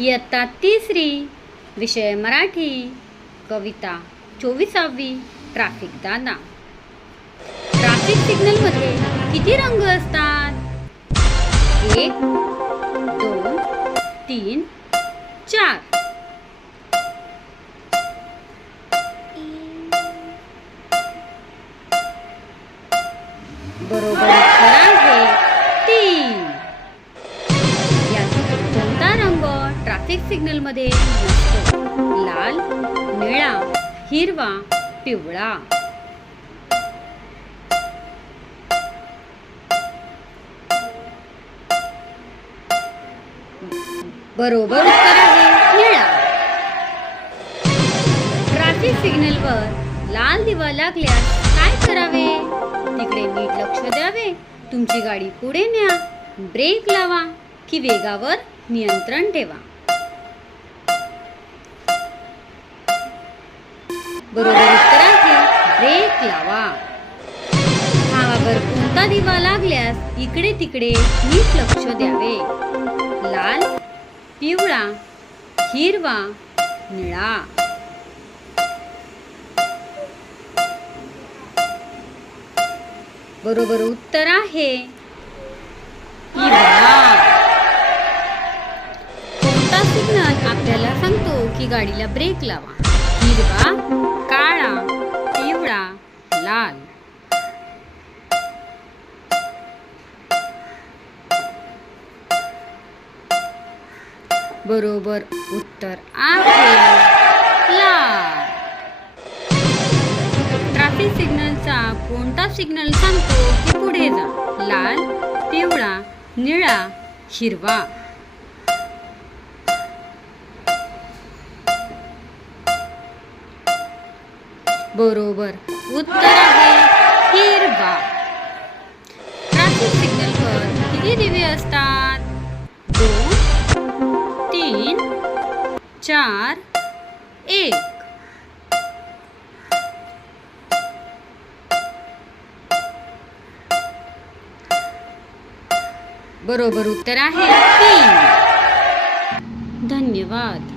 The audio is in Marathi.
इयत्ता 3री, विषय मराठी, कविता 24वी. ट्रॅफिक दादा. ट्रॅफिक सिग्नलमध्ये किती रंग असतात? 1, 2, 3, 4. बरोबर उत्तर आहे 3. यात कोणता रंग ट्रॅफिक सिग्नल मध्ये नसतो? लाल, निळा, हिरवा, पिवळा. बरोबर उत्तर आहे निळा. ट्रॅफिक सिग्नलवर लाल दिवा लागल्यास काय करावे? तिकडे नीट लक्ष द्यावे, तुमची गाडी पुढे न्या, ब्रेक लावा की वेगावर नियंत्रण ठेवा. बरोबर उत्तर आहे ब्रेक लावा. भावावर कोणता दिवा लागल्यास इकडे तिकडे नीट लक्ष द्यावे. लाल, पिवळा, हिरवा, निळा. बरोबर उत्तर आहे हिरवा. कोणता सिग्नल आपल्याला सांगतो की गाडीला ब्रेक लावा? हिरवा, काळा, पिवळा, लाल. बरोबर उत्तर आहे लाल. ट्रॅफिक सिग्नलचा कोणता सिग्नल सांगतो की पुढे जा? लाल, पिवळा, निळा, हिरवा. बरोबर उत्तर आहे हिरवा. ट्रॅफिक सिग्नलवर किती दिवे असतात? 2, 3, 4, 1. बरोबर उत्तर आहे 3. धन्यवाद.